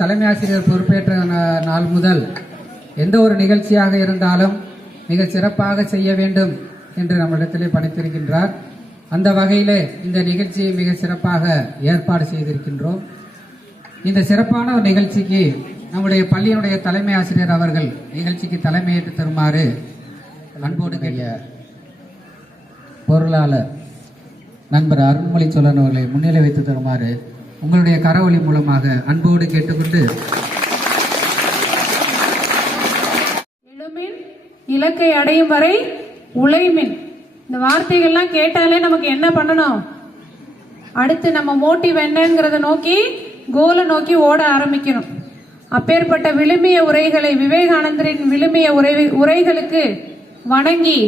தலைமை ஆசிரியர் பொறுப்பேற்ற நாள் முதல் எந்த ஒரு நிகழ்ச்சியாக இருந்தாலும் மிக சிறப்பாக செய்ய வேண்டும் என்று நம்மிடத்திலே பணித்திருக்கின்றார். அந்த வகையிலே இந்த நிகழ்ச்சியை மிக சிறப்பாக ஏற்பாடு செய்திருக்கின்றோம். இந்த சிறப்பான ஒரு நிகழ்ச்சிக்கு நம்முடைய பள்ளியினுடைய தலைமை ஆசிரியர் அவர்கள் நிகழ்ச்சிக்கு தலைமையேற்று தருமாறு அன்போடு கேட்ட பொருளாளர் நண்பர் அருண்மொழி சோழன் அவர்களை முன்னிலை வைத்து தருமாறு உங்களுடைய கரவொலி மூலமாக அன்போடு கேட்டுக்கொண்டு, எழுமின் இலக்கை அடையும் வரை உழைமின், இந்த வார்த்தைகள்லாம் கேட்டாலே நமக்கு என்ன பண்ணணும்? அடுத்து நம்ம மோட்டிவ் என்னங்கிறத நோக்கி, கோலை நோக்கி ஓட ஆரம்பிக்கணும். அப்பேற்பட்ட விழுமிய உரைகளை, விவேகானந்தரின் விழுமிய உரைகளுக்கு வணங்கி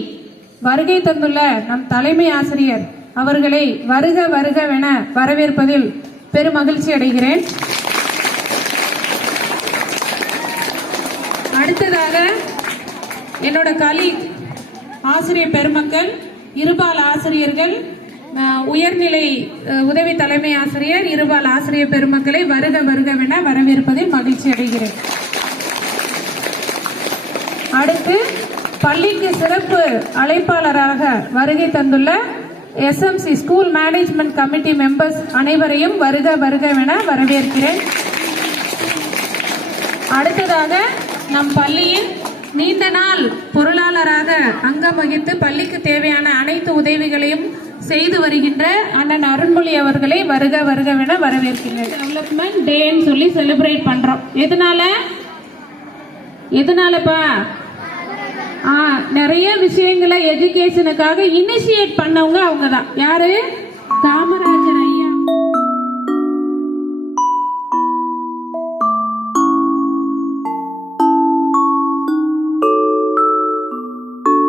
வருகை தந்துள்ள நம் தலைமை ஆசிரியர் அவர்களை வருக வருகவென வரவேற்பதில் பெரும் மகிழ்ச்சி அடைகிறேன். அடுத்ததாக என்னோட கலீக் ஆசிரியர் பெருமக்கள், இருபால் ஆசிரியர்கள், உயர்நிலை உதவி தலைமை ஆசிரியர், இருபால் ஆசிரியர் பெருமக்களை வருக வருகவென வரவேற்பதில் மகிழ்ச்சி அடைகிறேன். அடுத்து பள்ளிக்கு சிறப்பு அழைப்பாளராக வருகை தந்துள்ள SMC school management committee members அனைவரையும் வருக வருகவென வரவேற்கிறேன். அடுத்ததாக நம் பள்ளியின் நீண்ட நாள் பொருளாளராக அங்கம் வகித்து பள்ளிக்கு தேவையான அனைத்து உதவிகளையும் செய்து வருகின்ற அண்ணன் அருண்மொழி அவர்களை வருக வருகவென வரவேற்கிறேன். டெவலப்மெண்ட் டேன்னு சொல்லி செலிப்ரேட் பண்றோம். எதனாலப்பா? நிறைய விஷயங்களை எஜுகேஷனுக்காக இனிஷியேட் பண்ணவங்க அவங்க தான். யாரு? காமராஜர் ஐயா.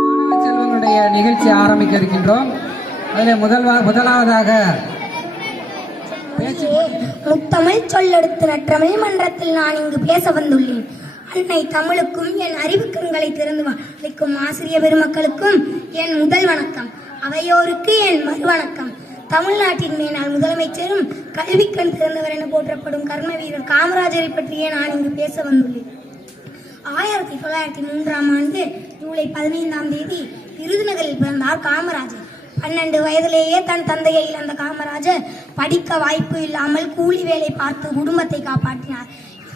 மாணவ செல்வங்களுடைய நிகழ்ச்சி ஆரம்பிக்க இருக்கின்றோம். அதில் முதலாவதாக முத்தமிழ் சொல்லெடுத்து நற்றமிழ் மன்றத்தில் நான் இங்கு பேச வந்துள்ளேன். அன்னை தமிழுக்கும் என் அறிவுக்கண்களை திறந்து அளிக்கும் ஆசிரிய பெருமக்களுக்கும் என் முதல் வணக்கம். அவையோருக்கு என் மறுவணக்கம். தமிழ்நாட்டின் மேலாள் முதலமைச்சரும் கல்விக்கண் திறந்தவர் என போற்றப்படும் கர்ம வீரர் காமராஜரை பற்றியே நான் இங்கு பேச வந்துள்ளேன். 1903 ஜூலை 15 விருதுநகரில் பிறந்தார் காமராஜர். 12 வயதிலேயே தன் தந்தையை இழந்த காமராஜர் படிக்க வாய்ப்பு இல்லாமல் கூலி வேலை பார்த்து குடும்பத்தை காப்பாற்றினார்.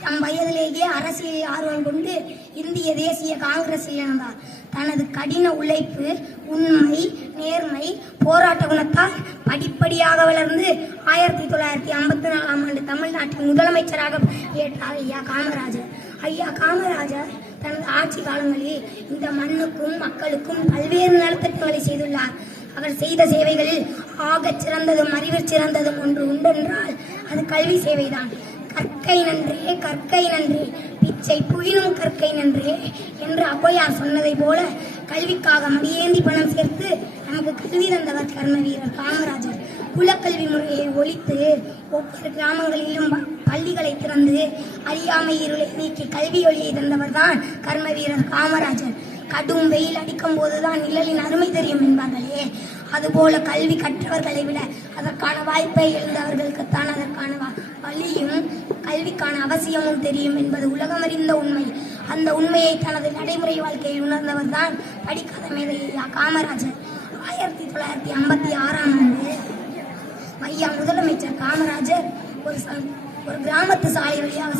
தம் வயதிலேயே அரசியலில் ஆர்வம் கொண்டு இந்திய தேசிய காங்கிரஸில் இணைந்தார். தனது கடின உழைப்பு, உண்மை, நேர்மை, போராட்ட குணத்தால் படிப்படியாக வளர்ந்து 1954 தமிழ்நாட்டின் முதலமைச்சராக ஏற்றார் ஐயா காமராஜர். ஐயா காமராஜர் தனது ஆட்சி காலங்களில் இந்த மண்ணுக்கும் மக்களுக்கும் பல்வேறு நலத்திட்டங்களை செய்துள்ளார். அவர் செய்த சேவைகளில் ஆகச் சிறந்ததும் அறிவில் சிறந்ததும் ஒன்று உண்டென்றால் அது கல்வி சேவைதான். கற்கை நன்றே, கற்கை நன்றே, பிச்சை புகினும் கற்கை நன்றே என்று ஔவையார் சொன்னதை போல கல்விக்காக மடியேந்தி பணம் சேர்த்து நமக்கு கல்வி தந்தவர் கர்ம வீரர் காமராஜர். குலக்கல்வி முறையை ஒழித்து ஒவ்வொரு கிராமங்களிலும் பள்ளிகளை திறந்து அறியாமை இருளை நீக்கி கல்வி ஒளியை தந்தவர் தான் கர்ம வீரர் காமராஜர். கடும் வெயில் அடிக்கும் போதுதான் நிழலின் அருமை தெரியும் என்பார்களே, அதுபோல கல்வி கற்றவர்களை விட அதற்கான வாய்ப்பை எழுந்தவர்களுக்குத்தான் அதற்கான வழியும் கல்விக்கான அவசியமும் தெரியும் என்பது உலகமறிந்த உண்மை. அந்த உண்மையை தனது நடைமுறை வாழ்க்கையில் உணர்ந்தவர் தான் படிக்காத மேதை காமராஜர். 1956 ஐயா முதலமைச்சர் காமராஜர் ஒரு கிராமத்து சாலை வழியாக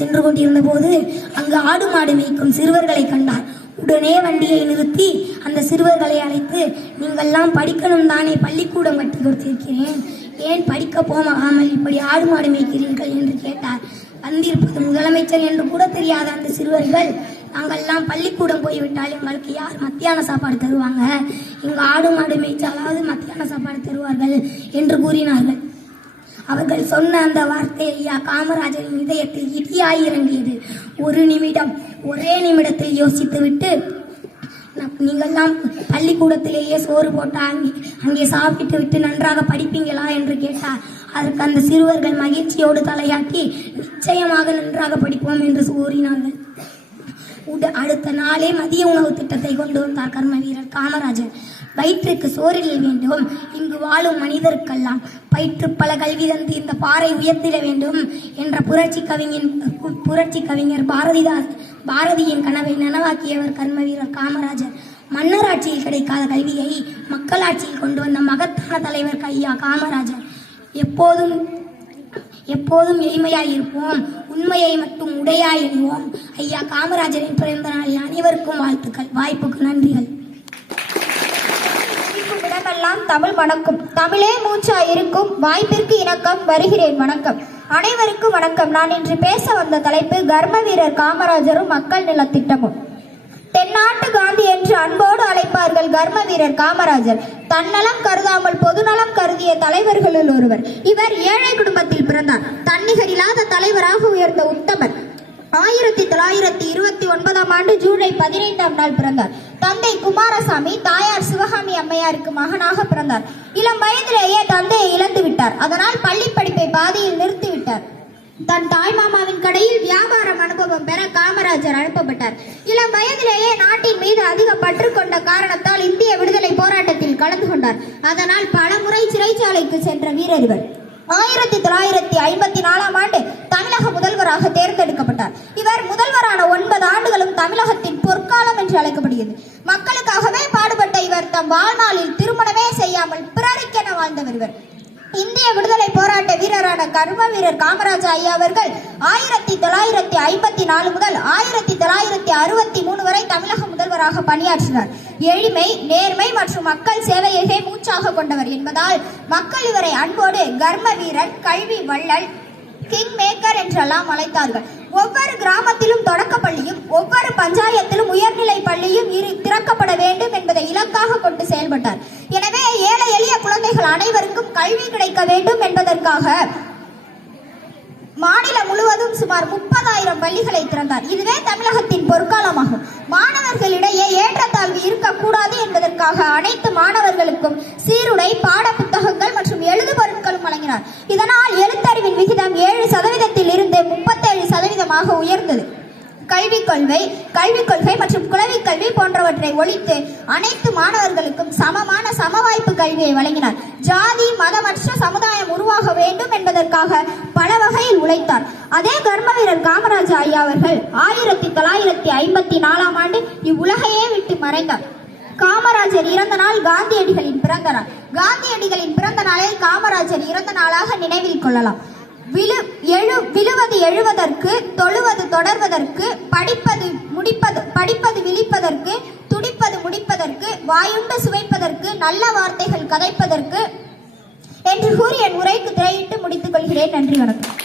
சென்று கொண்டிருந்த போது அங்கு ஆடு மாடு மேய்க்கும் சிறுவர்களை கண்டார். உடனே வண்டியை நிறுத்தி அந்த சிறுவர்களை அழைத்து, நீங்கள்லாம் படிக்கணும் தானே, பள்ளிக்கூடம் கட்டி கொடுத்திருக்கிறேன், ஏன் படிக்க போகாமல் இப்படி ஆடு மாடு மேய்க்கிறீர்கள் என்று கேட்டார். வந்திருப்பது முதலமைச்சர் என்று கூட தெரியாத அந்த சிறுவர்கள், நாங்கள்லாம் பள்ளிக்கூடம் போய்விட்டால் எங்களுக்கு யார் மத்தியான சாப்பாடு தருவாங்க, இங்கு ஆடு மாடு மேய்ச்சாலாவது மத்தியான சாப்பாடு தருவார்கள் என்று கூறினார்கள். அவர்கள் சொன்ன அந்த வார்த்தை ஐயா காமராஜரின் இதயத்தில் இடியாய் இறங்கியது. ஒரே நிமிடத்தில் யோசித்துவிட்டு, நீங்கள்லாம் பள்ளிக்கூடத்திலேயே சோறு போட்டால் அங்கே சாப்பிட்டு விட்டு நன்றாக படிப்பீங்களா என்று கேட்டார். அதற்கு அந்த சிறுவர்கள் மகிழ்ச்சியோடு தலையாட்டி, நிச்சயமாக நன்றாக படிப்போம் என்று கூறினார்கள். அடுத்த நாளே மதிய உணவு திட்டத்தை கொண்டு வந்தார் கர்ம வீரர் காமராஜர். வயிற்றுக்கு சோறில் வேண்டும். இங்கு வாழும் மனிதருக்கெல்லாம் பயிற்று பல கல்வி தந்து இந்த பாறை உயர்த்திட வேண்டும் என்ற புரட்சி கவிஞர் பாரதியின் கனவை நனவாக்கியவர் கர்மவீரர் காமராஜர். மன்னராட்சியில் கிடைக்காத கல்வியை மக்களாட்சியில் கொண்டு வந்த மகத்தான தலைவர் ஐயா காமராஜர். எப்போதும் எளிமையாய் இருப்போம், உண்மையை மட்டும் உடையாய் எண்ணுவோம். ஐயா காமராஜரின் பிறந்த நாளில் அனைவருக்கும் வாழ்த்துக்கள். வாய்ப்புக்கு நன்றிகள். இடமெல்லாம் தமிழ் வணக்கம், தமிழே மூச்சா இருக்கும், வாய்ப்பிற்கு இணக்கம், வருகிறேன் வணக்கம். அனைவருக்கும் வணக்கம். நான் இன்று பேச வந்த தலைப்பு கர்ம வீரர் காமராஜரும் மக்கள் நலத்திட்டமும். தென்னாட்டு காந்தி என்று அன்போடு அழைப்பார்கள் கர்ம வீரர் காமராஜர். தன்னலம் கருதாமல் பொதுநலம் கருதிய தலைவர்களுள் ஒருவர். இவர் ஏழை குடும்பத்தில் பிறந்தார். தன்னிகர் இல்லாத தலைவராக உயர்ந்த உத்தமர். 1929ஆம் ஆண்டு ஜூலை 15ஆம் நாள் பிறந்தார். தந்தை குமாரசாமி, தாயார் சிவகாமி அம்மையாருக்கு மகனாக பிறந்தார். இளம் வயதிலேயே தந்தையை இழந்து விட்டார். அதனால் பள்ளி படிப்பை பாதியில் நிறுத்திவிட்டார். தன் தாய்மாமாவின் கடையில் வியாபாரம் அனுபவம் பெற காமராஜர் அனுப்பப்பட்டார். இளம் வயதிலேயே நாட்டின் மீது அதிக பற்று கொண்ட காரணத்தால் இந்திய விடுதலை போராட்டத்தில் கலந்து கொண்டார். அதனால் பல முறை சிறைச்சாலைக்கு சென்ற வீரர் இவர். 1954ஆம் ஆண்டு தமிழக முதல்வராக தேர்ந்தெடுக்கப்பட்டார். இவர் முதல்வரான 9 ஆண்டுகளும் தமிழகத்தின் பொற்காலம் என்று அழைக்கப்படுகிறது. மக்களுக்காகவே பாடுபட்ட இவர் தம் வாழ்நாளில் திருமணமே செய்யாமல் பிறருக்கென வாழ்ந்தவர் இவர். இந்திய விடுதலை போராட்ட வீரரான கர்ம வீரர் காமராஜ ஐயா அவர்கள் 1954 முதல் 1963 வரை தமிழக முதல்வராக பணியாற்றினார். எளிமை, நேர்மை மற்றும் மக்கள் சேவையை மூச்சாக கொண்டவர் என்பதால் மக்கள் இவரை அன்போடு கர்ம வீரர், கல்வி வள்ளல், கிங் மேக்கர் என்றெல்லாம் அழைத்தார்கள். ஒவ்வொரு கிராமத்திலும் தொடக்கப்பள்ளியும் ஒவ்வொரு பஞ்சாயத்திலும் உயர்நிலை பள்ளியும் திறக்கப்பட வேண்டும் என்பதை இலக்காக கொண்டு செயல்பட்டார். எனவே ஏழை எளிய குழந்தைகள் அனைவருக்கும் கல்வி கிடைக்க வேண்டும் என்பதற்காக மாநிலம் முழுவதும் சுமார் 30,000 பள்ளிகளை திறந்தார். இதுவே தமிழகத்தின் பொற்காலமாகும். மாணவர்களிடையே ஏற்றத்தாழ்வு இருக்கக்கூடாது என்பதற்காக அனைத்து மாணவர்களுக்கும் சீருடை, பாட புத்தகங்கள் மற்றும் எழுது பொருட்களும் வழங்கினார். இதனால் எழுத்தறிவின் விகிதம் 7% இருந்து 37% உயர்ந்தது. கல்விக் கொள்கை மற்றும் குலவிக் கல்வி போன்றவற்றை ஒழித்து அனைத்து மாணவர்களுக்கும் சமமான சமவாய்ப்பு கல்வியை வழங்கினார். ஜாதி மதமற்ற சமுதாயம் உருவாக வேண்டும் என்பதற்காக பல வகையில் உழைத்தார். அதே கர்ம வீரர் காமராஜ ஐயா அவர்கள் 1954ஆம் ஆண்டு இவ்வுலகையே விட்டு மறைந்தார். காமராஜர் இறந்த நாள் காந்தியடிகளின் பிறந்த நாள். காந்தியடிகளின் பிறந்த நாளை காமராஜர் இறந்த நாளாக நினைவில் கொள்ளலாம். விழுவது எழுவதற்கு, தொழுவது தொடர்வதற்கு, படிப்பது விழிப்பதற்கு, துடிப்பது முடிப்பதற்கு, வாயுண்டு சுவைப்பதற்கு, நல்ல வார்த்தைகள் கதைப்பதற்கு என்று கூறி என் உரைக்கு திரையிட்டு முடித்துக் கொள்கிறேன். நன்றி, வணக்கம்.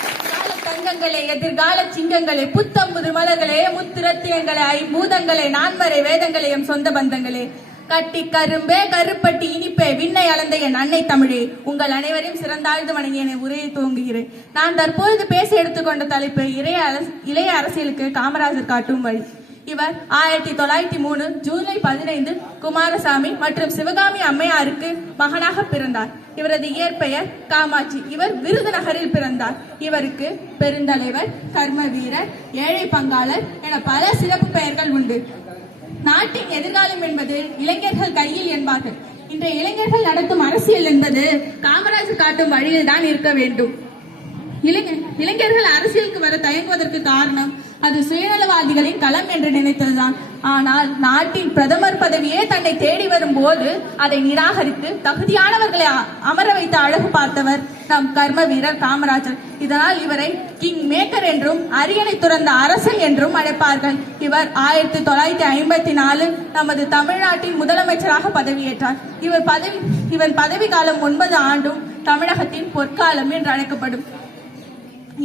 தங்கங்களே, எதிர்கால சிங்கங்களே, புத்தம்புது மலர்களே, முத்திரத்தியங்களே, ஐம்பூதங்களே, நான்மறை வேதங்களையும் சொந்த பந்தங்களே, கட்டி கரும்பே கருப்பட்டி இனிப்பே, விண்ணை அளந்த என் அன்னை தமிழே, உங்கள் அனைவரையும் சிறந்தாழ்ந்து வணங்கி என உரையை துவங்குகிறேன். நான் தற்போது பேச எடுத்துக்கொண்ட தலைப்பு இளைய அரசியலுக்கு காமராஜர் காட்டும் வழி. இவர் 1903 ஜூலை 15 குமாரசாமி மற்றும் சிவகாமி அம்மையாருக்கு மகனாக பிறந்தார். இவரது இயற்பெயர் காமாட்சி. இவர் விருதுநகரில் பிறந்தார். இவருக்கு பெருந்தலைவர், கர்ம வீரர், ஏழை பங்காளர் என பல சிறப்பு பெயர்கள் உண்டு. நாட்டின் எதிர்காலம் என்பது இளைஞர்கள் கையில் என்பார்கள். இன்றைய இளைஞர்கள் நடத்தும் அரசியல் என்பது காமராஜர் காட்டும் வழியில் தான் இருக்க வேண்டும். இளைஞர்கள் அரசியலுக்கு வர தயங்குவதற்கு காரணம் அது சுயநலவாதிகளின் களம் என்று நினைத்ததுதான். ஆனால் நாட்டின் பிரதமர் பதவியே தன்னை தேடி வரும் போது அதை நிராகரித்து தகுதியானவர்களை அமர வைத்து அழகு பார்த்தவர் நம் கர்ம வீரர் காமராஜர். இதனால் இவரை கிங் மேக்கர் என்றும் அரியணை துறந்த அரசன் என்றும் அழைப்பார்கள். இவர் 1954 நமது தமிழ்நாட்டின் முதலமைச்சராக பதவியேற்றார். இவர் பதவி காலம் 9 ஆண்டும் தமிழகத்தின் பொற்காலம் என்று அழைக்கப்படும்.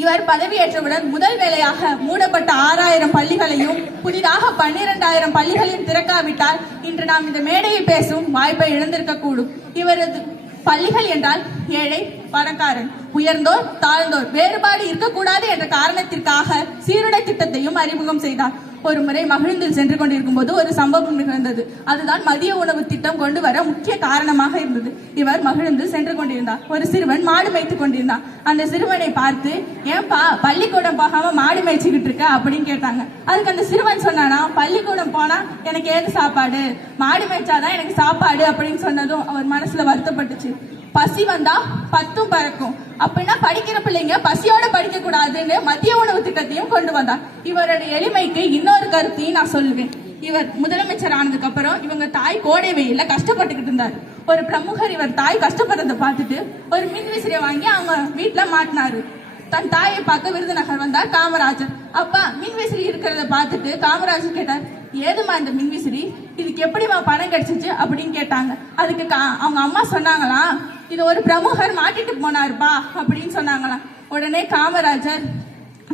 இவர் பதவியேற்றவுடன் முதல் வேளையாக மூடப்பட்ட 6,000 பள்ளிகளையும் புதிதாக 12,000 பள்ளிகளையும் திறக்காவிட்டால் இன்று நாம் இந்த மேடையில் பேசும் வாய்ப்பை இழந்திருக்க கூடும். இவரது பள்ளிகள் என்றால் ஏழை பணக்காரன், உயர்ந்தோர் தாழ்ந்தோர் வேறுபாடு இருக்கக்கூடாது என்ற காரணத்திற்காக சீருடை திட்டத்தையும் அறிமுகம் செய்தார். ஒரு முறை மகிழ்ந்தில் சென்று கொண்டிருக்கும் போது ஒரு சம்பவம் நிகழ்ந்தது. அதுதான் மதிய உணவு திட்டம் கொண்டு வர முக்கிய காரணமாக இருந்தது. இவர் மகிழ்ந்து சென்று கொண்டிருந்தார். ஒரு சிறுவன் மாடு மேய்த்து கொண்டிருந்தான். அந்த சிறுவனை பார்த்து, ஏன்பா பள்ளிக்கூடம் போகாம மாடு மேய்ச்சிக்கிட்டு இருக்க அப்படின்னு கேட்டாங்க. அதுக்கு அந்த சிறுவன் சொன்னானா, பள்ளிக்கூடம் போனா எனக்கு ஏது சாப்பாடு, மாடு மேய்ச்சாதான் எனக்கு சாப்பாடு அப்படின்னு சொன்னதும் அவர் மனசுல வருத்தப்பட்டுச்சு. பசி வந்தா பத்தும் பறக்கும் அப்படின்னா படிக்கிற பிள்ளைங்க பசியோட படிக்க கூடாதுன்னு மதிய உணவு திட்டத்தையும் கொண்டு வந்தார். இவருடைய எளிமைக்கு இன்னொரு கருத்தையும் நான் சொல்லுவேன். இவர் முதலமைச்சர் ஆனதுக்கு அப்புறம் இவங்க தாய் கோடை வெயில கஷ்டப்பட்டுக்கிட்டு இருந்தார். ஒரு பிரமுகர் இவர் தாய் கஷ்டப்படுறதை பார்த்துட்டு ஒரு மின்விசிறியை வாங்கி அவங்க வீட்டுல மாட்டினாரு. தன் தாயை பார்க்க விருதுநகர் வந்தார் காமராஜர். அப்பா மின்விசிறி இருக்கிறத பார்த்துட்டு காமராஜர் கேட்டார், ஏதுமா இந்த மின்விசிறி, இதுக்கு எப்படிமா பணம் கிடைச்சிச்சு அப்படின்னு கேட்டாங்க. அதுக்கு அவங்க அம்மா சொன்னாங்களாம், இது ஒரு பிரமுகர் மாட்டிட்டு போனாருப்பா அப்படின்னு சொன்னாங்களாம். உடனே காமராஜர்,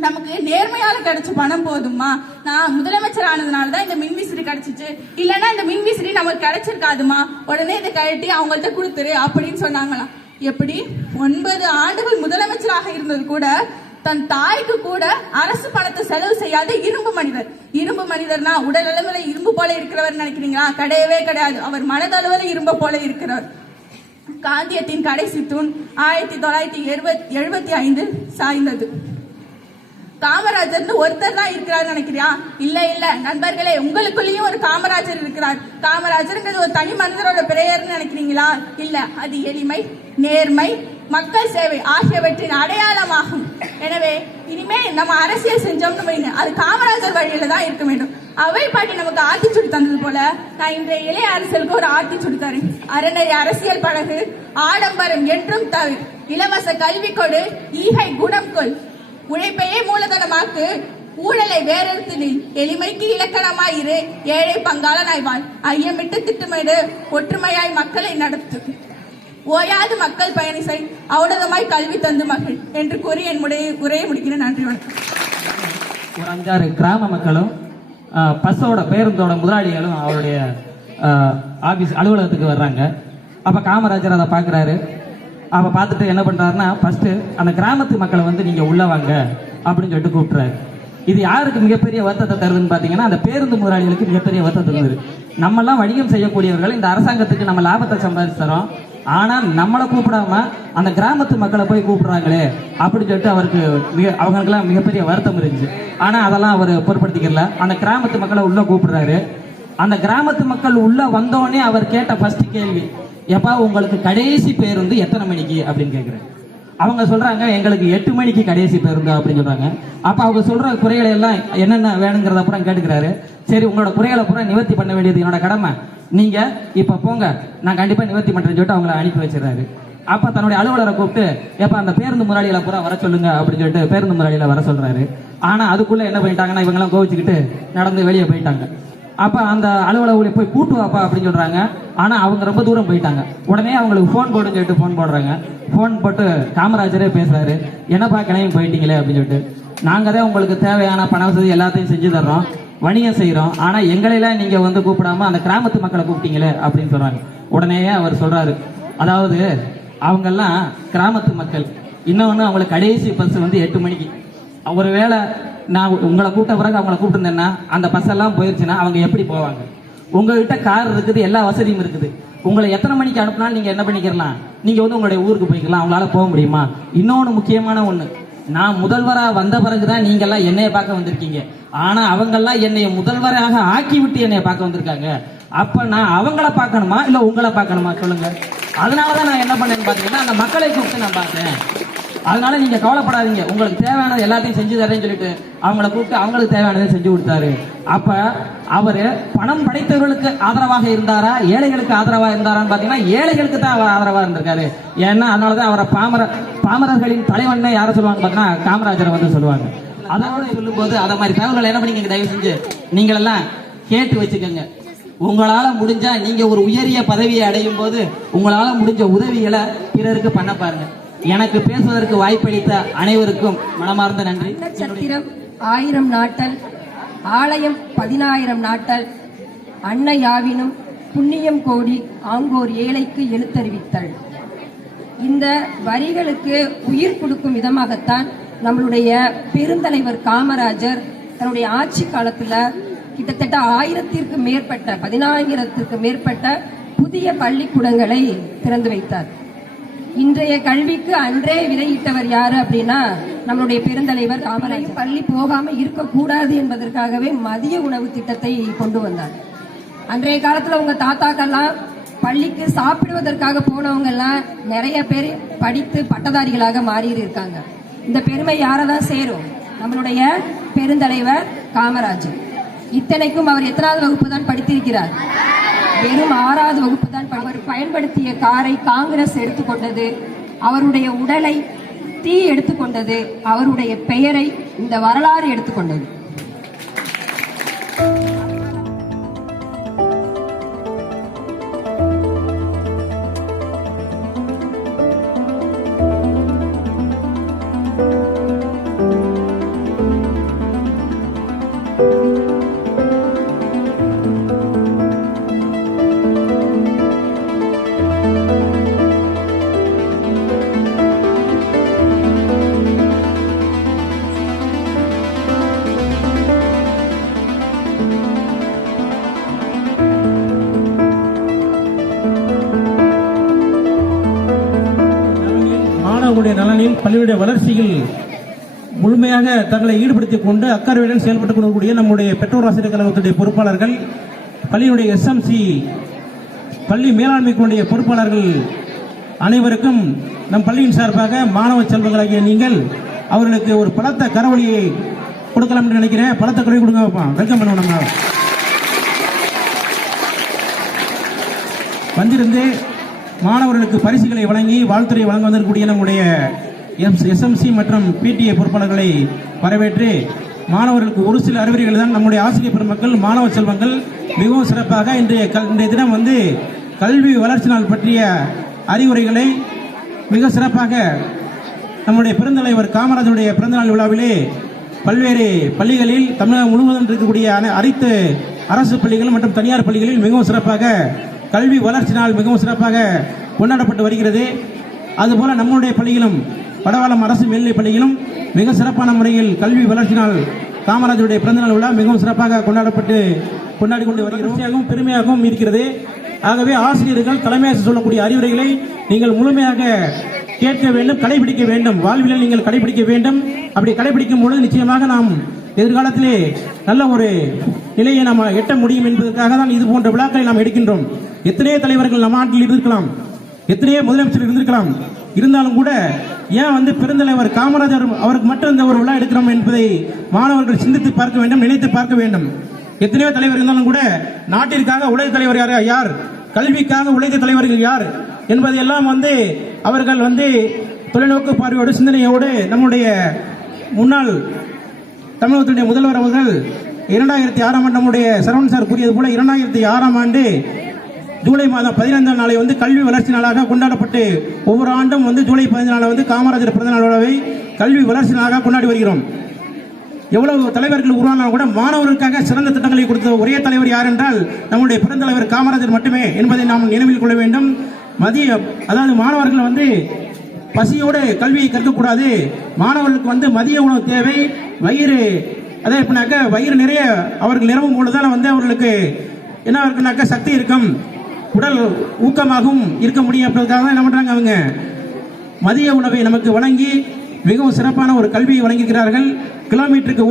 நமக்கு நேர்மையால கிடைச்ச பணம் போதுமா, நான் முதலமைச்சர் ஆனதுனாலதான் இந்த மின்விசிறி கிடைச்சிச்சு, இல்லைன்னா இந்த மின்விசிறி நமக்கு கிடைச்சிருக்காதுமா, உடனே இதை கழட்டி அவங்கள்ட்ட கொடுத்துரு அப்படின்னு சொன்னாங்களாம். எப்படி 9 ஆண்டுகள் முதலமைச்சராக இருந்தது கூட தன் தாய்க்கு கூட அரசு பணத்தை செலவு செய்யாத இரும்பு மனிதர். இரும்பு மனிதர்னா உடல் அளவுல இரும்பு போல இருக்கிறவர் நினைக்கிறீங்களா? கிடையவே கிடையாது. அவர் மனதளவுல இரும்பு போல இருக்கிறவர். காந்தியத்தின் கடைசி தூண் 1975 சாய்ந்தது. காமராஜர் ஒருத்தர் தான் இருக்கிறார் நினைக்கிறியா? இல்ல இல்ல நண்பர்களே, உங்களுக்குள்ளேயும் ஒரு காமராஜர் இருக்கிறார். காமராஜர்ங்கிறது ஒரு தனி மனிதரோட பெயர்னு நினைக்கிறீங்களா? இல்ல, அது எளிமை, நேர்மை, மக்கள் சேவை ஆகியவற்றின் அடையாளமாகும். எனவே இனிமே நம்ம அரசியல் செஞ்சோம்னு அது காமராஜர் வழியில தான் இருக்க வேண்டும். அவை பாட்டி நமக்கு ஆத்திச்சுடி தந்தது போல நான் இன்றைய இளைய அரசியலுக்கு ஒரு ஆத்திச்சுடி தரேன். அறநெறி அரசியல் பழகு, ஆடம்பரம் என்றும் தவிர, இலவச கல்வி கொடு, ஈகை குணம் கொள், உழைப்பையே மூலதனமாக்கு, ஊழலை வேறெடுத்து நில், எளிமைக்கு இலக்கணமாயிரு, ஏழை பங்காளனாய் வாழ், ஐயமிட்டு திட்டமிடு, ஒற்றுமையாய் மக்களை நடத்து, ஓயாது மக்கள் பயணி செய், ஔடதமாய் கல்வி தந்து மகள் என்று கூறி என் உரையை முடிக்கிறேன். நன்றி, வணக்கம். ஒரு 5-6 கிராம மக்களும் பஸ்ஸோட பேருந்தோட முதலாளிகளும் அவருடைய ஆபீஸ் அலுவலகத்துக்கு வர்றாங்க. அப்ப காமராஜர் அதை பாக்குறாரு. அவ பார்த்துட்டு என்ன பண்றாருன்னா, ஃபர்ஸ்ட் அந்த கிராமத்து மக்களை வந்து நீங்க உள்ள வாங்க அப்படின்னு சொல்லிட்டு கூப்பிட்டுறாரு. இது யாருக்கு மிகப்பெரிய வருத்தத்தை தருதுன்னு பாத்தீங்கன்னா, அந்த பேருந்து முதலாளிகளுக்கு மிகப்பெரிய வருத்தத்தை தருது. நம்ம எல்லாம் வணிகம் செய்யக்கூடியவர்கள் இந்த அரசாங்கத்துக்கு நம்ம லாபத்தை சம்பாதிச்சு தரோம், ஆனா நம்மளை கூப்பிடாம அந்த கிராமத்து மக்களை போய் கூப்பிடுறாங்களே அப்படின்னு சொல்லிட்டு அவருக்கு அவங்களுக்கெல்லாம் மிகப்பெரிய வருத்தம் இருந்துச்சு. ஆனா அதெல்லாம் அவர் பொருட்படுத்திக்கல. அந்த கிராமத்து மக்களை உள்ள கூப்பிடுறாரு. அந்த கிராமத்து மக்கள் உள்ள வந்தோடனே அவர் கேட்ட ஃபர்ஸ்ட் கேள்வி, எப்பா உங்களுக்கு கடைசி பேருந்து எத்தனை மணிக்கு அப்படின்னு கேட்குறேன். அவங்க சொல்றாங்க, எங்களுக்கு 8 மணிக்கு கடைசி பேருந்து அப்படின்னு சொல்றாங்க. அப்ப அவங்க சொல்ற குறைகளை எல்லாம் என்னென்ன வேணுங்கிறத அப்புறம் கேட்டுக்கிறாரு. சரி, உங்களோட குறைகளை அப்புறம் நிவர்த்தி பண்ண வேண்டியது என்னோட கடமை, நீங்க இப்ப போங்க, நான் கண்டிப்பா நிவர்த்தி பண்றேன்னு சொல்லிட்டு அவங்களை அனுப்பி வச்சிடறாரு. அப்ப தன்னுடைய அலுவலரை கூப்பிட்டு, எப்ப அந்த பேருந்து முதலாளிகளை பூரா வர சொல்லுங்க அப்படின்னு சொல்லிட்டு பேருந்து முதலாளிகளை வர சொல்றாரு. ஆனா அதுக்குள்ள என்ன பண்ணிட்டாங்கன்னா, இவங்க எல்லாம் கோவிச்சுக்கிட்டு நடந்து வெளியே போயிட்டாங்க. அப்ப அந்த அலுவலக போய் கூட்டு வாப்பா அப்படின்னு சொல்றாங்க. ஆனா அவங்க ரொம்ப தூரம் போயிட்டாங்க. உடனே அவங்களுக்கு போன் போடுன்னு சொல்லிட்டு போன் போடுறாங்க. போன் போட்டு காமராஜரே பேசுறாரு, என்னப்பா கிளம்பி போயிட்டீங்களே அப்படின்னு சொல்லிட்டு, நாங்க தான் உங்களுக்கு தேவையான பண வசதி எல்லாத்தையும் செஞ்சு தர்றோம், வணிகம் செய்யறோம், ஆனா எங்களையெல்லாம் நீங்க வந்து கூப்பிடாம அந்த கிராமத்து மக்களை கூப்பிட்டீங்களே அப்படின்னு சொல்றாங்க. உடனே அவர் சொல்றாரு, அதாவது அவங்க எல்லாம் கிராமத்து மக்கள், இன்னொன்னு அவங்களுக்கு கடைசி பஸ் வந்து 8 மணிக்கு. ஒருவேளை நான் உங்களை கூப்பிட்ட பிறகு அவங்களை கூப்பிட்டுருந்தேன்னா அந்த பஸ் எல்லாம் போயிருச்சுன்னா அவங்க எப்படி போவாங்க? உங்ககிட்ட கார் இருக்குது, எல்லா வசதியும் இருக்குது, உங்களை எத்தனை மணிக்கு அனுப்புனாலும் நீங்க என்ன பண்ணிக்கலாம், நீங்க வந்து உங்களுடைய ஊருக்கு போய்க்கலாம், அவங்களால போக முடியுமா? இன்னொன்னு முக்கியமான ஒண்ணு, நான் முதல்வரா வந்த பிறகுதான் நீங்க எல்லாம் என்னைய பார்க்க வந்திருக்கீங்க, ஆனா அவங்கெல்லாம் என்னைய முதல்வராக ஆக்கி விட்டு என்னைய பார்க்க வந்திருக்காங்க. அப்ப நான் அவங்கள பார்க்கணுமா இல்ல உங்களை பார்க்கணுமா சொல்லுங்க? அதனாலதான் நான் என்ன பண்ணேன்னு பாத்தீங்கன்னா, அந்த மக்களை கூப்பிட்டு நான் பார்த்தேன். அதனால நீங்க கவலைப்படாதீங்க, உங்களுக்கு தேவையானது எல்லாத்தையும் செஞ்சு தரேன்னு சொல்லிட்டு அவங்களை கூப்பிட்டு அவங்களுக்கு தேவையானதை செஞ்சு கொடுத்தாரு. அப்ப அவரு பணம் படைத்தவர்களுக்கு ஆதரவாக இருந்தாரா, ஏழைகளுக்கு ஆதரவா இருந்தாரான்னு பாத்தீங்கன்னா ஏழைகளுக்கு தான் அவர் ஆதரவா இருந்திருக்காரு. ஏன்னா அதனாலதான் அவரை பாமரர்களின் தலைவன் யார சொல்லுவாங்க பாத்தீங்கன்னா, காமராஜரை வந்து சொல்லுவாங்க. அதோட சொல்லும் போது அத மாதிரி தகவல்களை என்ன பண்ணீங்க, தயவு செஞ்சு நீங்கள் எல்லாம் கேட்டு வச்சுக்கோங்க. உங்களால முடிஞ்சா நீங்க ஒரு உயரிய பதவியை அடையும் போது உங்களால முடிஞ்ச உதவிகளை பிறருக்கு பண்ண பாருங்க. எனக்கு பேசுவதற்கு வாய்ப்பளித்த அனைவருக்கும் மனமார்ந்த நன்றி. நட்சத்திரம் 1000 நாட்டல், ஆலயம் 10000 நாட்டல், அன்னையாவினும் புண்ணியம் கோடி ஆங்கோர் ஏழைக்கு எழுத்தறிவித்தல். இந்த வரிகளுக்கு உயிர் கொடுக்கும் விதமாகத்தான் நம்மளுடைய பெருந்தலைவர் காமராஜர் தன்னுடைய ஆட்சி காலத்துல கிட்டத்தட்ட 1000த்திற்கு மேற்பட்ட புதிய பள்ளிக்கூடங்களை திறந்து வைத்தார். இன்றைய கல்விக்கு அன்றே விதையிட்டவர் யாரு அப்படின்னா நம்மளுடைய பெருந்தலைவர் காமராஜர். பள்ளி போகாம இருக்கக்கூடாது என்பதற்காகவே மதிய உணவு திட்டத்தை கொண்டு வந்தார். அன்றைய காலத்துல உங்க தாத்தாக்கெல்லாம் பள்ளிக்கு சாப்பிடுவதற்காக போனவங்க எல்லாம் நிறைய பேர் படித்து பட்டதாரிகளாக மாறி இருக்காங்க. இந்த பெருமை யாரதான் சேரும்? நம்மளுடைய பெருந்தலைவர் காமராஜர். இத்தனைக்கும் அவர் எத்தனாவது வகுப்பு தான் படித்திருக்கிறார்? வெறும் 6வது வகுப்பு தான். அவர் பயன்படுத்திய காரை காங்கிரஸ் எடுத்துக்கொண்டது, அவருடைய உடலை தீ எடுத்துக்கொண்டது, அவருடைய பெயரை இந்த வரலாறு எடுத்துக்கொண்டது. நலனில் பள்ளியுடைய வளர்ச்சியில் முழுமையாக தங்களை ஈடுபடுத்திக் கொண்டு அக்கறையுடன் செயல்பட்டுக் கொள்ளக்கூடிய நம்முடைய பெற்றோர் ஆசிரியர் கழகத்துடைய பொறுப்பாளர்கள், பள்ளியுடைய எஸ்எம்சி பள்ளி மேலாண்மைக்குடைய பொறுப்பாளர்கள் அனைவருக்கும் நம் பள்ளியின் சார்பாக மாணவ செல்வங்களாகிய நீங்கள் அவர்களுக்கு ஒரு பலத்த கரவொலியை கொடுக்கலாம் என்று நினைக்கிறேன். பலத்த கரவொலி கொடுங்க, வெல்கம் பண்ணுவோம். வந்திருந்து மாணவர்களுக்கு பரிசுகளை வழங்கி வாழ்த்துறை வழங்க வந்திருக்கக்கூடிய நம்முடைய எஸ்எம்சி மற்றும் பிடிஏ பொறுப்பாளர்களை வரவேற்று மாணவர்களுக்கு ஒரு சில அறிவுரைகள் தான் நம்முடைய ஆசிரியர் பெருமக்கள், மாணவ செல்வங்கள் மிகவும் சிறப்பாக இன்றைய தினம் வந்து கல்வி வளர்ச்சி நாள் பற்றிய அறிவுரைகளை மிக சிறப்பாக நம்முடைய பெருந்தலைவர் காமராஜருடைய பிறந்தநாள் விழாவிலே பல்வேறு பள்ளிகளில் தமிழகம் முழுவதும் இருக்கக்கூடிய அனைத்து அரசு பள்ளிகள் மற்றும் தனியார் பள்ளிகளில் மிகவும் சிறப்பாக கல்வி வளர்ச்சி நாள் மிகவும் சிறப்பாக கொண்டாடப்பட்டு வருகிறது. அதுபோல நம்முடைய பள்ளியிலும் வடவாளம் அரசு மேல்நிலைப் பள்ளியிலும் மிக சிறப்பான முறையில் கல்வி வளர்ச்சி நாள் காமராஜருடைய பிறந்தநாள் விழா மிகவும் சிறப்பாக கொண்டாடி கொண்டு வருகிறோம். பெருமையாகவும் இருக்கிறது. ஆகவே ஆசிரியர்கள் தலைமை சொல்லக்கூடிய அறிவுரைகளை நீங்கள் முழுமையாக கேட்க வேண்டும், கடைபிடிக்க வேண்டும். வாழ்வியல் நீங்கள் கடைபிடிக்க வேண்டும். அப்படி கடைபிடிக்கும் பொழுது நிச்சயமாக நாம் எதிர்காலத்திலே நல்ல ஒரு நிலையை நாம் எட்ட முடியும் என்பதற்காக தான் இது போன்ற விழாக்களை நாம் எடுக்கின்றோம். எத்தனையோ தலைவர்கள் நம் நாட்டில் இருந்திருக்கலாம், எத்தனையோ முதலமைச்சர் இருந்திருக்கலாம். இருந்தாலும் கூட ஏன் பெருந்தலைவர் காமராஜர் அவருக்கு மட்டும் இந்த ஒரு விழா எடுக்கிறோம் என்பதை மாணவர்கள் சிந்தித்து பார்க்க வேண்டும், நினைத்து பார்க்க வேண்டும். எத்தனையோ தலைவர் இருந்தாலும் கூட நாட்டிற்காக உழைத்த தலைவர் யார், கல்விக்காக உழைத்த தலைவர்கள் யார் என்பதையெல்லாம் அவர்கள் தொலைநோக்கு பார்வையோடு சிந்தனையோடு நம்முடைய முன்னாள் தமிழகத்துடைய முதல்வர் அவர்கள் 2006ஆம் ஆண்டு நம்முடைய சரவணன் சார் கூறியது போல 2006ஆம் ஆண்டு ஜூலை மாதம் 15ஆம் நாளை கல்வி வளர்ச்சி நாளாக கொண்டாடப்பட்டு ஒவ்வொரு ஆண்டும் ஜூலை 15 காமராஜர் பிறந்த நாளாவை கல்வி வளர்ச்சி நாளாக கொண்டாடி வருகிறோம். எவ்வளவு தலைவர்கள் உருவானாலும் கூட மாணவர்களுக்காக சிறந்த திட்டங்களை கொடுத்த ஒரே தலைவர் யார் என்றால் நம்முடைய பெருந்தலைவர் காமராஜர் மட்டுமே என்பதை நாம் நினைவில் கொள்ள வேண்டும். அதாவது மாணவர்கள் பசியோடு கல்வியை கற்கக்கூடாது. மாணவர்களுக்கு மதிய உணவு தேவை. வயிறு நிறைய அவர்கள் நிரவும் பொழுதுதான் அவர்களுக்கு என்ன இருக்குனாக்க சக்தி இருக்கும், உடல் ஊக்கமாகவும் இருக்க முடியும். அப்படின்றதுக்காக என்ன பண்றாங்க, அவங்க மதிய உணவை நமக்கு வழங்கி மிகவும் சிறப்பான ஒரு கல்வியை வழங்கியிருக்கிறார்கள்.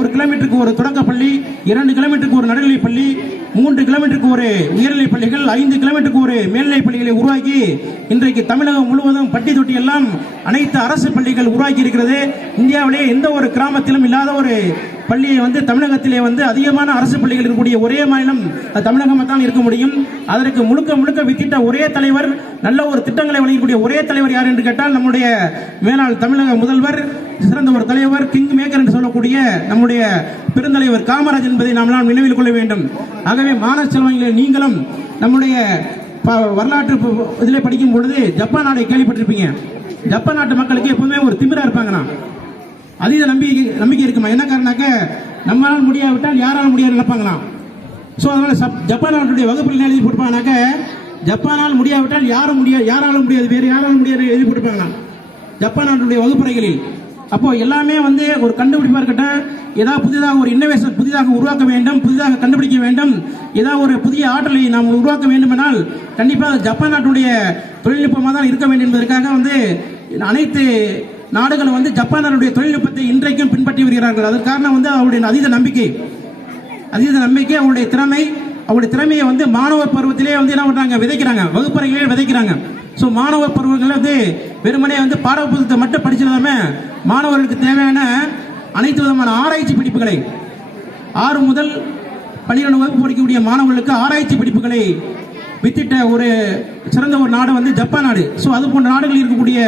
ஒரு கிலோமீட்டருக்கு ஒரு தொடக்க பள்ளி, 2 கிலோமீட்டருக்கு ஒரு நடுநிலை பள்ளி, 3 கிலோமீட்டருக்கு ஒரு உயர்நிலை பள்ளிகள், 5 கிலோமீட்டருக்கு ஒரு மேல்நிலை பள்ளிகளை உருவாக்கி இன்றைக்கு தமிழகம் முழுவதும் பட்டி தொட்டி எல்லாம் அனைத்து அரசு பள்ளிகள் உருவாக்கி இருக்கிறது. இந்தியாவிலேயே எந்த ஒரு கிராமத்திலும் இல்லாத ஒரு பள்ளியை தமிழகத்திலே அதிகமான அரசு பள்ளிகள் இருக்கக்கூடிய ஒரே மாநிலம் தமிழகம் தான் இருக்க முடியும். அதற்கு முழுக்க வித்திட்ட ஒரே தலைவர், நல்ல ஒரு திட்டங்களை வழங்கக்கூடிய ஒரே தலைவர் யார் என்று கேட்டால் நம்முடைய மேலாள் தமிழக முதல்வர், சிறந்த ஒரு தலைவர், கிங் மேக்கர் என்று சொல்லக்கூடிய நம்முடைய பெருந்தலைவர் காமராஜ் என்பதை நாம் நினைவில் கொள்ள வேண்டும். ஆகவே மாணவ செல்வங்களை நீங்களும் நம்முடைய வரலாற்று இதிலே படிக்கும் பொழுது ஜப்பான் நாடை கேள்விப்பட்டிருப்பீங்க. ஜப்பான் நாட்டு மக்களுக்கு எப்பவுமே ஒரு திமிரா இருப்பாங்கண்ணா, அதீத நம்பிக்கை இருக்குமா. என்ன காரணம்னாக்க நம்மளால் முடியாவிட்டால் யாரால் முடியாது நினைப்பாங்களாம். ஸோ அதனால ஜப்பான் நாட்டுடைய வகுப்பில் எழுதி போட்டுப்பாங்கனாக்க ஜப்பானால் முடியாவிட்டால் யாராலும் முடியாது, வேறு யாராலும் முடியாது எழுதி போட்டுப்பாங்க ஜப்பான் நாட்டுடைய வகுப்பறைகளில். அப்போ எல்லாமே வந்து ஒரு கண்டுபிடிப்பா இருக்கட்டும், ஏதாவது புதிதாக ஒரு இன்னோவேஷன் புதிதாக உருவாக்க வேண்டும், புதிதாக கண்டுபிடிக்க வேண்டும், ஏதாவது ஒரு புதிய ஆற்றலை நாம் உருவாக்க வேண்டுமென்றால் கண்டிப்பாக ஜப்பான் நாட்டுடைய தொழில்நுட்பமாக தான் இருக்க வேண்டும் என்பதற்காக வந்து அனைத்து நாடுகளும் வந்து ஜப்பான் நாட்டுடைய தொழில்நுட்பத்தை இன்றைக்கும் பின்பற்றி வருகிறார்கள். அதற்கு காரணம் வந்து அவருடைய அதீத நம்பிக்கை, அவருடைய திறமையை வந்து மாணவர் பருவத்திலே வந்து என்ன பண்றாங்க, விதைக்கிறாங்க, வகுப்பறைகளே விதைக்கிறாங்க. ஸோ மாணவர் பருவங்கள் வந்து வெறுமனே வந்து பாடப்புத்தகத்தை மட்டும் படிச்சிடாம மாணவர்களுக்கு தேவையான அனைத்து விதமான ஆராய்ச்சி படிப்புகளை 6 முதல் 12 வகுப்பு படிக்கக்கூடிய மாணவர்களுக்கு ஆராய்ச்சி படிப்புகளை வித்திட்ட ஒரு சிறந்த ஒரு நாடு வந்து ஜப்பான் நாடு. ஸோ அது போன்ற நாடுகளில் இருக்கக்கூடிய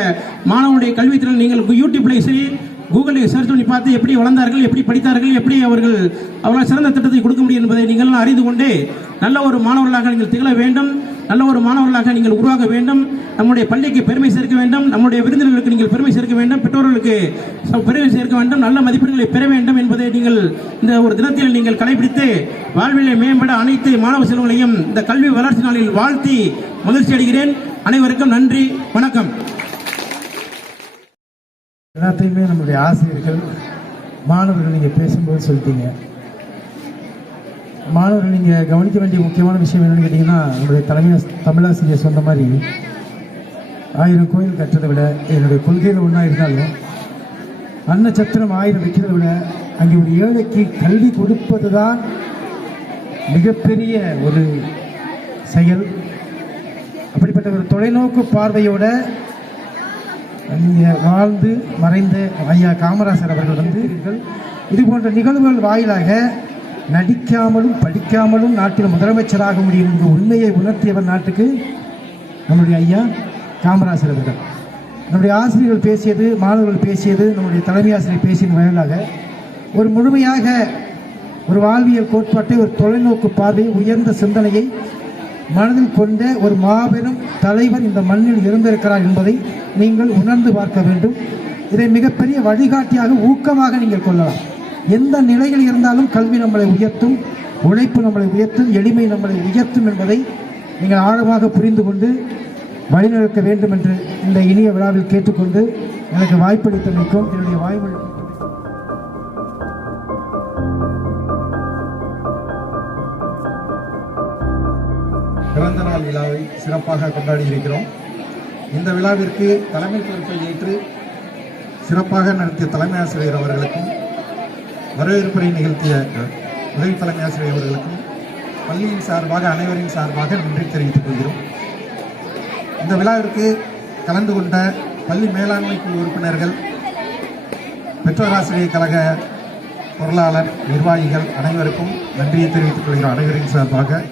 மாணவர்களுடைய கல்வித்திறன் நீங்கள் யூடியூப்ல சரி கூகுளில் சர்ச் பண்ணி பார்த்து எப்படி வளர்ந்தார்கள், எப்படி படித்தார்கள், எப்படி அவர்களால் சிறந்த திட்டத்தை கொடுக்க முடியும் என்பதை நீங்கள் அறிந்து கொண்டு நல்ல ஒரு மாணவர்களாக நீங்கள் திகழ வேண்டும், நல்ல ஒரு மாணவர்களாக நீங்கள் உருவாக வேண்டும், நம்முடைய பள்ளிக்கு பெருமை சேர்க்க வேண்டும், நம்முடைய விருந்தினர்களுக்கு நீங்கள் பெருமை சேர்க்க வேண்டும், பெற்றோர்களுக்கு பெருமை சேர்க்க வேண்டும், நல்ல மதிப்பெண்களை பெற வேண்டும் என்பதை நீங்கள் இந்த ஒரு தினத்தில் நீங்கள் கடைபிடித்து வாழ்விலை மேம்பட அனைத்து மாணவ செல்வங்களையும் இந்த கல்வி வளர்ச்சி நாளில் வாழ்த்தி மகிழ்ச்சி அடைகிறேன். அனைவருக்கும் நன்றி, வணக்கம். எல்லாத்தையுமே நம்முடைய ஆசிரியர்கள் மாணவர்கள் நீங்கள் பேசும்போது சொல்லிட்டீங்க. மாணவர்கள் நீங்கள் கவனிக்க வேண்டிய முக்கியமான விஷயம் என்னென்னு கேட்டிங்கன்னா, நம்முடைய தமிழாசிரியர் சொன்ன மாதிரி 1000 கோயில் கட்டுறதை விட என்னுடைய கொள்கையில் ஒன்றா இருந்தாலும் அன்னச்சத்திரம் 1000 வைக்கிறதை விட அங்கே ஒரு ஏழைக்கு கல்வி கொடுப்பது தான் மிகப்பெரிய ஒரு செயல். அப்படிப்பட்ட ஒரு தொலைநோக்கு பார்வையோட நீங்கள் வாழ்ந்து மறைந்த ஐயா காமராசர் அவர்கள் வந்து இது போன்ற நிகழ்வுகள் வாயிலாக நடிக்காமலும் படிக்காமலும் நாட்டில் முதலமைச்சராக முடியும் என்ற உண்மையை உணர்த்தியவர் நாட்டுக்கு நம்முடைய ஐயா காமராசர் அவர்கள். நம்முடைய ஆசிரியர்கள் பேசியது, மாணவர்கள் பேசியது, நம்முடைய தலைமை ஆசிரியர் பேசியது வாயிலாக ஒரு முழுமையாக ஒரு வாழ்வியல் கோட்பாட்டை, ஒரு தொலைநோக்கு பார்வை, உயர்ந்த சிந்தனையை மனதில் கொண்ட ஒரு மாபெரும் தலைவர் இந்த மண்ணில் இருந்திருக்கிறார் என்பதை நீங்கள் உணர்ந்து பார்க்க வேண்டும். இதை மிகப்பெரிய வழிகாட்டியாக ஊக்கமாக நீங்கள் கொள்ளலாம். எந்த நிலையில் இருந்தாலும் கல்வி நம்மளை உயர்த்தும், உழைப்பு நம்மளை உயர்த்தும், எளிமை நம்மளை உயர்த்தும் என்பதை நீங்கள் ஆழமாக புரிந்து கொண்டு வழிநடத்த வேண்டும் என்று இந்த இனிய விழாவில் கேட்டுக்கொண்டு எனக்கு வாய்ப்பளித்தமைக்கும் என்னுடைய வாய்மொழி பிறந்த நாள் விழாவை சிறப்பாக கொண்டாடி இருக்கிறோம். இந்த விழாவிற்கு தலைமை பொறுப்பை ஏற்று சிறப்பாக நடத்திய தலைமை ஆசிரியர் அவர்களுக்கும் வரவேற்புரை நிகழ்த்திய உதவி தலைமை ஆசிரியர் அவர்களுக்கும் பள்ளியின் சார்பாக அனைவரின் சார்பாக நன்றி தெரிவித்துக் கொள்கிறோம். இந்த விழாவிற்கு கலந்து கொண்ட பள்ளி மேலாண்மை குழு உறுப்பினர்கள், பெற்றோர் ஆசிரியர் கழக பொருளாளர், நிர்வாகிகள் அனைவருக்கும் நன்றியை தெரிவித்துக் கொள்கிறோம். அனைவரின் சார்பாக